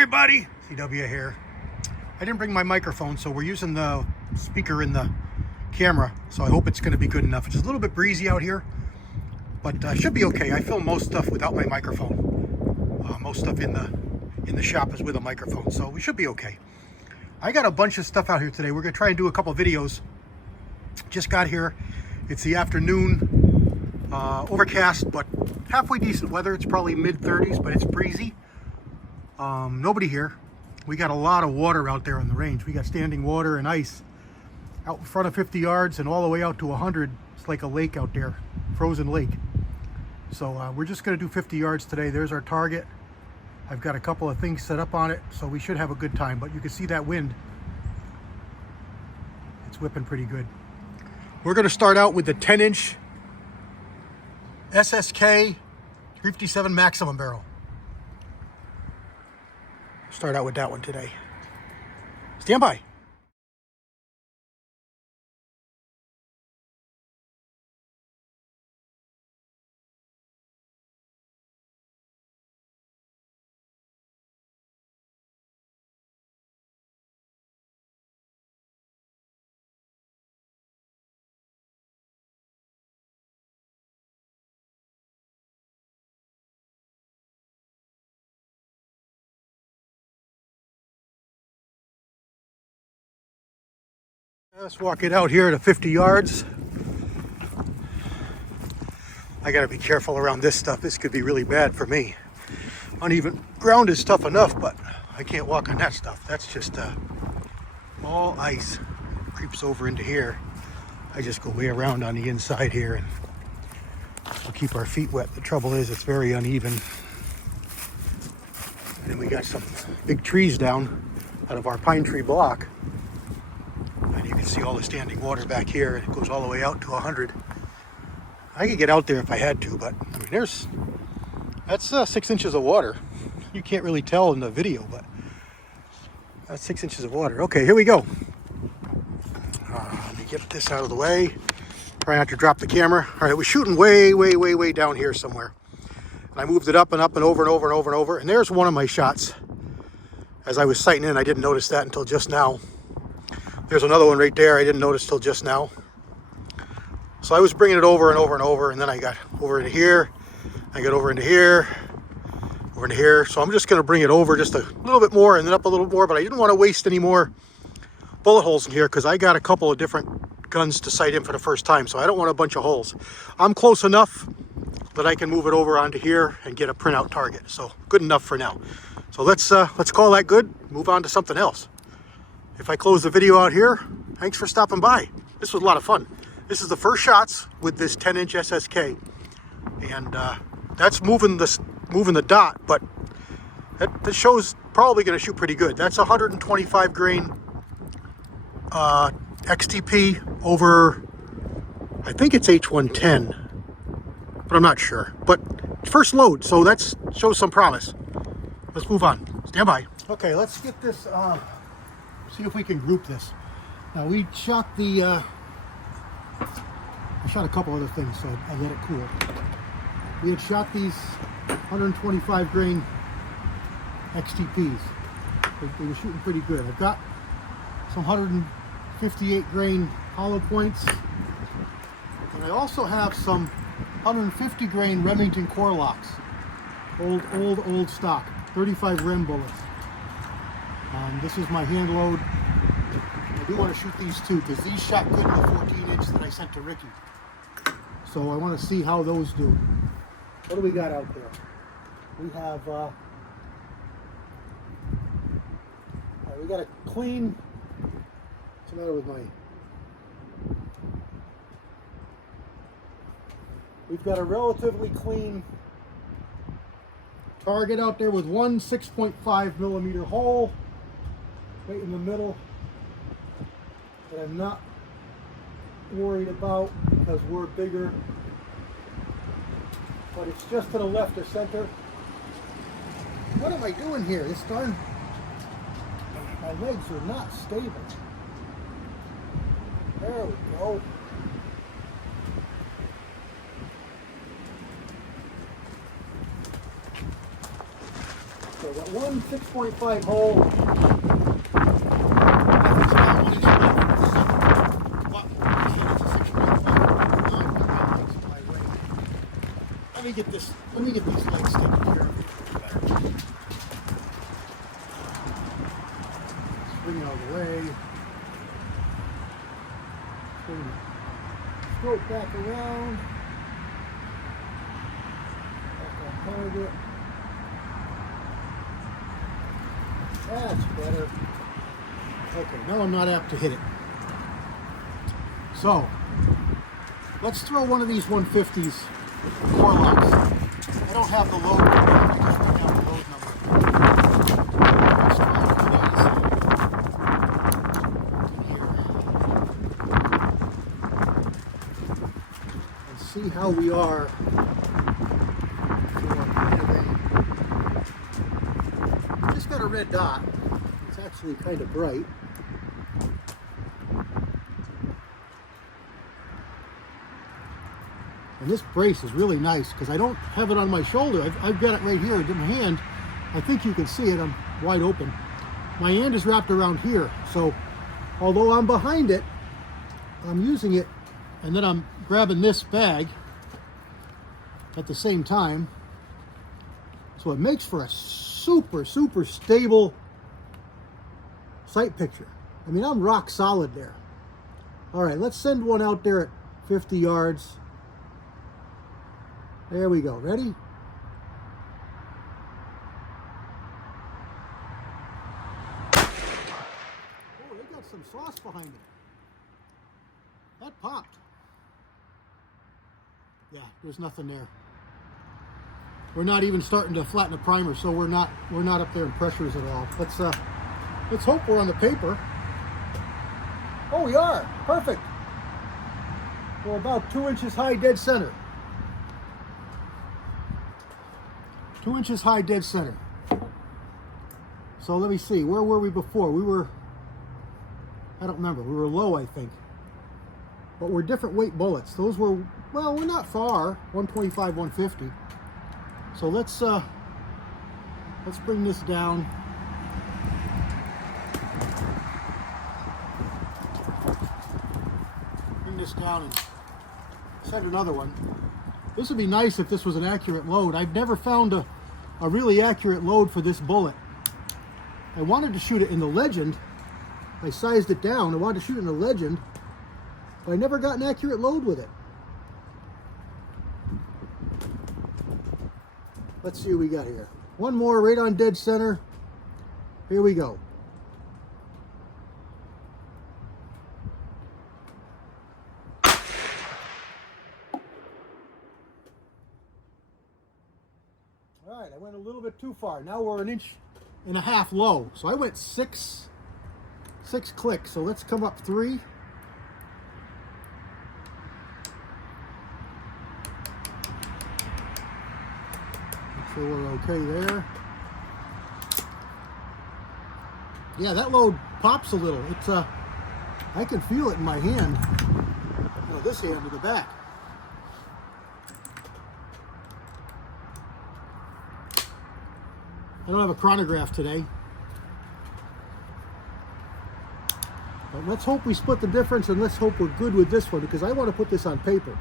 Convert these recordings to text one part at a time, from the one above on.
everybody, CW here. I didn't bring my microphone, so we're using the speaker in the camera, so I hope it's going to be good enough. It's a little bit breezy out here, but should be okay. I film most stuff without my microphone. Most stuff in the shop is with a microphone, so we should be okay. I got a bunch of stuff out here today. We're going to try and do a couple videos. Just got here. It's the afternoon, overcast, but halfway decent weather. It's probably mid-30s, but it's breezy. Nobody here. We got a lot of water out there on the range. We got standing water and ice out in front of 50 yards and all the way out to 100. It's like a lake out there, frozen lake. So we're just going to do 50 yards today. There's our target. I've got a couple of things set up on it, so we should have a good time. But you can see that wind. It's whipping pretty good. We're going to start out with the 10-inch SSK 357 maximum barrel. Start out with that one today. Stand by. Let's walk it out here to 50 yards. I gotta be careful around this stuff. This could be really bad for me. Uneven ground is tough enough, but I can't walk on that stuff. That's just all ice. Creeps over into here. I just go way around on the inside here and we'll keep our feet wet. The trouble is it's very uneven. And we got some big trees down out of our pine tree block. And you can see all the standing water back here, and it goes all the way out to 100. I could get out there if I had to, but I mean, that's 6 inches of water. You can't really tell in the video, but that's 6 inches of water. Okay, here we go. Let me get this out of the way. Try not to drop the camera. All right, we're shooting way down here somewhere. And I moved it up and up and over and over and over and over. And there's one of my shots. As I was sighting in, I didn't notice that until just now. There's another one right there I didn't notice till just now. So I was bringing it over and over and over, and then I got over into here, I got over into here, over into here. So I'm just going to bring it over just a little bit more and then up a little more, but I didn't want to waste any more bullet holes in here because I got a couple of different guns to sight in for the first time, so I don't want a bunch of holes. I'm close enough that I can move it over onto here and get a printout target, so good enough for now. So let's call that good, move on to something else. If I close the video out here, thanks for stopping by. This was a lot of fun. This is the first shots with this 10-inch SSK. And that's moving the dot, but that show's probably going to shoot pretty good. That's 125 grain XTP over, I think it's H110, but I'm not sure. But first load, so that shows some promise. Let's move on. Stand by. Okay, let's get this... see if we can group this. Now we shot I shot a couple other things, so I let it cool. We had shot these 125 grain XTPs. They were shooting pretty good. I've got some 158 grain hollow points, and I also have some 150 grain Remington core locks. Old stock, 35 Rem bullets. This is my hand load. I do want to shoot these too because these shot good in the 14-inch that I sent to Ricky. So I want to see how those do. What do we got out there? We have, we got a clean, what's the matter with my, we've got a relatively clean target out there with one 6.5 millimeter hole. Right in the middle that I'm not worried about because we're bigger, but it's just to the left of center. What am I doing here? This darn, my legs are not stable. There we go. So I've got one 6.5 hole. Let me get these legs taken care of. Swing it out of the way. Swing the stroke back around. Back on target. That's better. Okay, now I'm not apt to hit it. So, let's throw one of these 150s four locks. I don't have the load number. I just write down the load number. Let's try one of these here. And see how we are for just got a red dot. It's actually kind of bright. And this brace is really nice because I don't have it on my shoulder. I've got it right here in my hand. I think you can see it. I'm wide open. My hand is wrapped around here. So although I'm behind it, I'm using it and then I'm grabbing this bag at the same time. So it makes for a super, super stable sight picture. I mean, I'm rock solid there. All right, let's send one out there at 50 yards. There we go. Ready? Oh, they got some sauce behind it. That popped. Yeah, there's nothing there. We're not even starting to flatten the primer, so we're not up there in pressures at all. Let's hope we're on the paper. Oh, we are. Perfect. We're about 2 inches high, dead center. 2 inches high, dead center. So let me see, where were we before? We were, I don't remember, we were low, I think. But we're different weight bullets. Those were, well, we're not far, 125, 150. So let's bring this down. Bring this down and send another one. This would be nice if this was an accurate load. I've never found a really accurate load for this bullet. I wanted to shoot it in the Legend. I sized it down. I wanted to shoot it in the Legend, but I never got an accurate load with it. Let's see what we got here. One more right on dead center. Here we go. All right, I went a little bit too far. Now we're 1.5 inches low. So I went six clicks. So let's come up 3. Make sure we're okay there. Yeah, that load pops a little. It's I can feel it in my hand. You know, this hand to the back. I don't have a chronograph today. But let's hope we split the difference and let's hope we're good with this one because I want to put this on paper.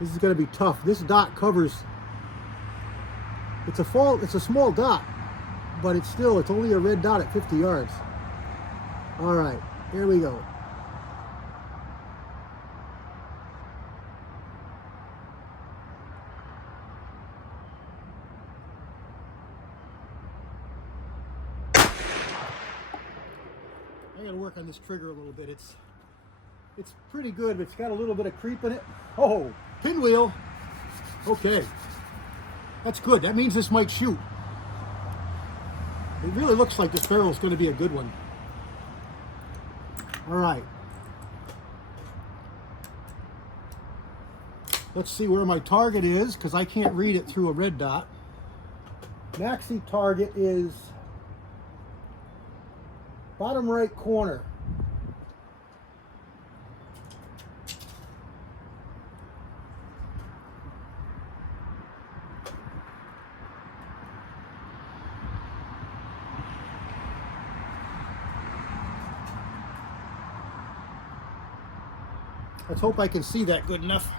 This is going to be tough. This dot covers, it's a small dot, but it's only a red dot at 50 yards. All right, here we go. I gotta work on this trigger a little bit. It's pretty good, but it's got a little bit of creep in it. Oh, pinwheel. Okay, that's good. That means this might shoot. It really looks like this barrel is going to be a good one. All right. Let's see where my target is because I can't read it through a red dot. Maxi target is bottom right corner. Let's hope I can see that good enough.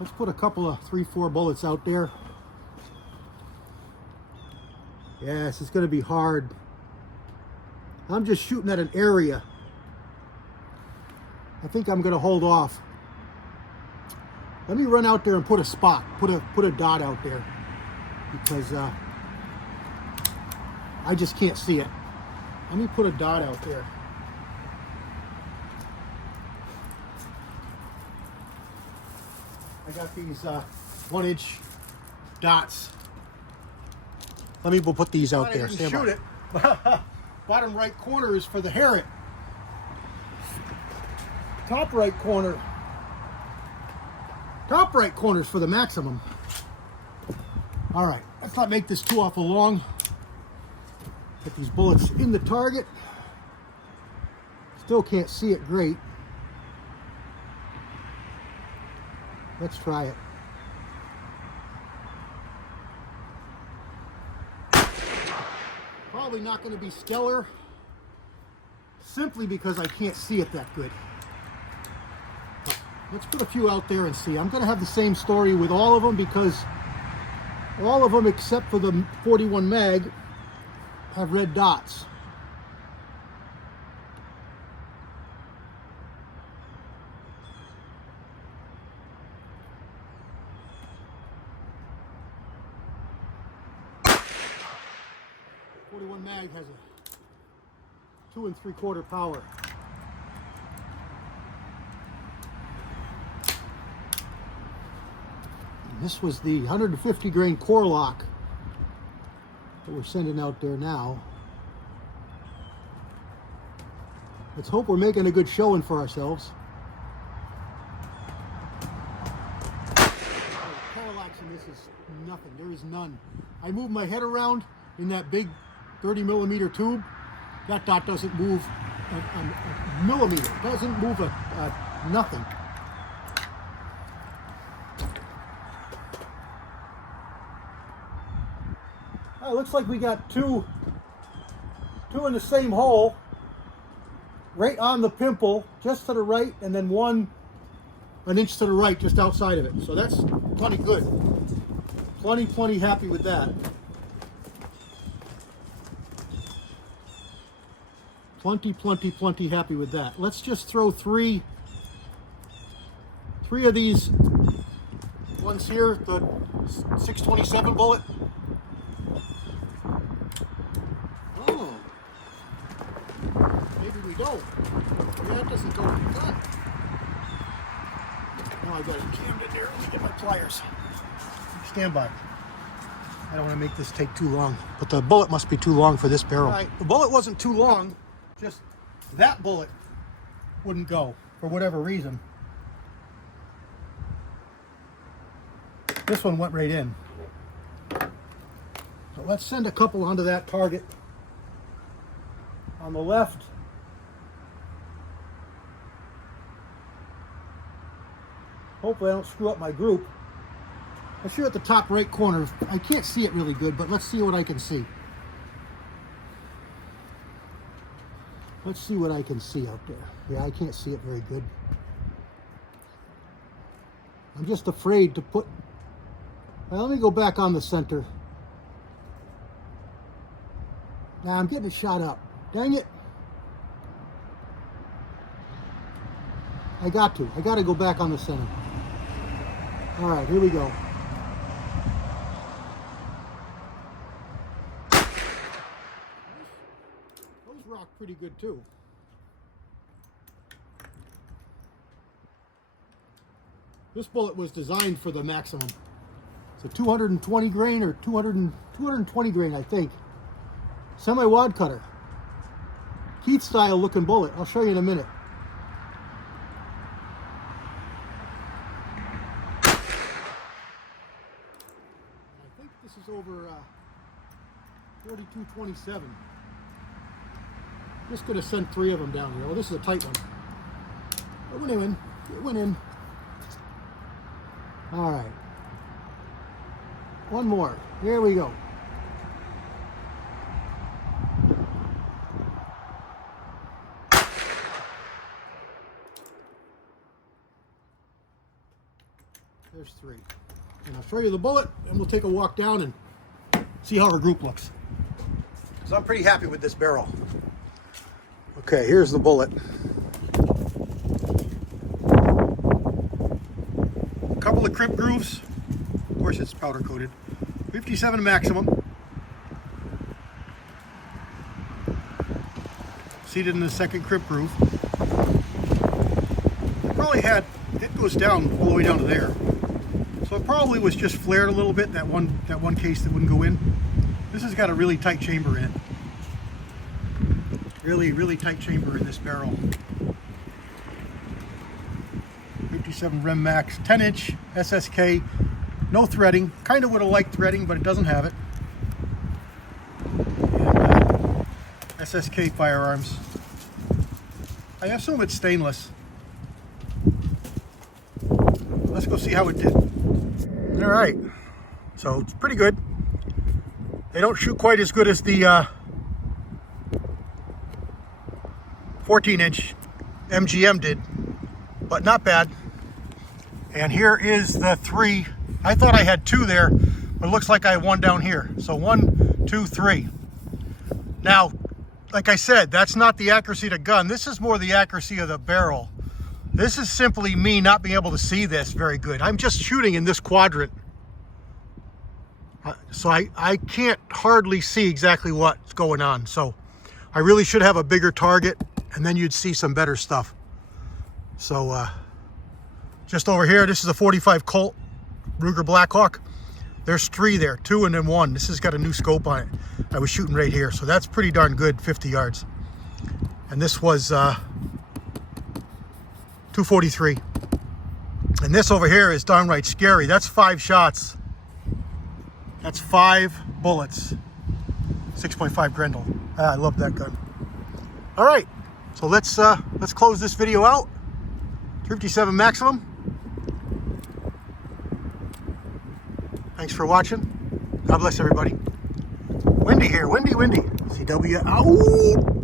Let's put a couple of 3-4 bullets out there. Yes, it's going to be hard. I'm just shooting at an area. I think I'm going to hold off. Let me run out there and put a spot, put a dot out there, because I just can't see it. Let me put a dot out there. I got these 1-inch dots. Let me put these out there. Shoot it. Bottom right corner is for the Harriet. Top right corner. Top right corner is for the Maximum. All right, let's not make this too awful long. Get these bullets in the target. Still can't see it great. Let's try it. Probably not going to be stellar, simply because I can't see it that good. But let's put a few out there and see. I'm going to have the same story with all of them, because all of them except for the 41 mag have red dots. Mag has a 2 3/4 power. And this was the 150 grain core lock that we're sending out there now. Let's hope we're making a good showing for ourselves. Parallax in this is nothing. There is none. I move my head around in that big 30mm tube. That dot doesn't move a millimeter. It doesn't move nothing. It looks like we got two in the same hole, right on the pimple, just to the right, and then one an inch to the right, just outside of it. So that's plenty good. Plenty happy with that. Plenty happy with that. Let's just throw three of these ones here, the 627 bullet. Oh, maybe we don't. Yeah, it doesn't go with the gun. Now I got it jammed in there. Let me get my pliers. Stand by. I don't want to make this take too long, but the bullet must be too long for this barrel. All right, the bullet wasn't too long. Just that bullet wouldn't go for whatever reason. This one went right in. So let's send a couple onto that target. On the left. Hopefully I don't screw up my group. Let's shoot at the top right corner. I can't see it really good, but let's see what I can see. Let's see what I can see out there. Yeah, I can't see it very good. I'm just afraid to put... Well, let me go back on the center. Now I'm getting it shot up. Dang it. I got to go back on the center. All right, here we go. Those rock pretty good too. This bullet was designed for the Maximum. It's a 220 grain or 220 grain, I think. Semi-wad cutter. Keith style looking bullet. I'll show you in a minute. I think this is over 4227. Just gonna send 3 of them down here. Oh, this is a tight one. It went in. It went in. All right. One more. Here we go. There's 3. And I'll show you the bullet, and we'll take a walk down and see how our group looks. So I'm pretty happy with this barrel. Okay, here's the bullet. A couple of crimp grooves. Of course, it's powder coated. 57 maximum. Seated in the second crimp groove. It goes down all the way down to there. So it probably was just flared a little bit, that one case that wouldn't go in. This has got a really tight chamber in it. Really, really tight chamber in this barrel. 57 Rem Max, 10-inch SSK, no threading. Kind of would have liked threading, but it doesn't have it. And, SSK firearms. I assume it's stainless. Let's go see how it did. All right, so it's pretty good. They don't shoot quite as good as the 14-inch MGM did, but not bad. And here is the 3. I thought I had 2 there, but it looks like I have 1 down here. So 1, 2, 3. Now, like I said, that's not the accuracy of the gun. This is more the accuracy of the barrel. This is simply me not being able to see this very good. I'm just shooting in this quadrant. So I can't hardly see exactly what's going on. So I really should have a bigger target, and then you'd see some better stuff. So just over here, this is a 45 Colt Ruger Blackhawk. There's 3 there, 2 and then 1. This has got a new scope on it. I was shooting right here, so that's pretty darn good, 50 yards. And this was 243. And this over here is downright scary. That's 5 shots. That's 5 bullets. 6.5 Grendel. I love that gun. All right, so let's close this video out. 57 maximum. Thanks for watching. God bless everybody. Windy here, windy. CW out.